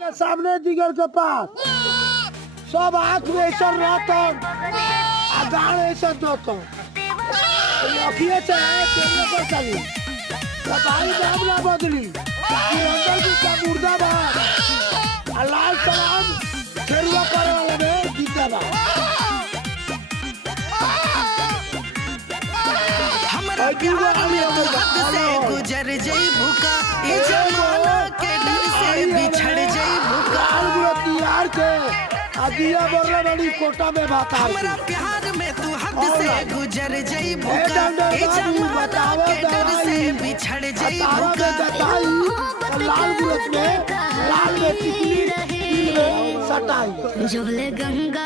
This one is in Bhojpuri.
के सामने जिगर के पास सब आँख में ऐसा रहतन आ गाड़ ऐसा दोतन अखिए से तेरे पर चली भाई नाम ना बदली अंदर की का मुर्दाबाद आ लाल सलाम खेरुआ करे वाले में जिंदाबाद हमरा प्यार में तू हद से गुजर जइबू का ई जमाना के डर से बिछड़ जइबू का यार के आदिया बरला बड़ी कोटा में बाता हमरा प्यार में तू हद से गुजर जइबू का ई जमाना के डर से बिछड़ जइबू का लाल गुरत में लाल में टिकली सटाई जुबले गंगा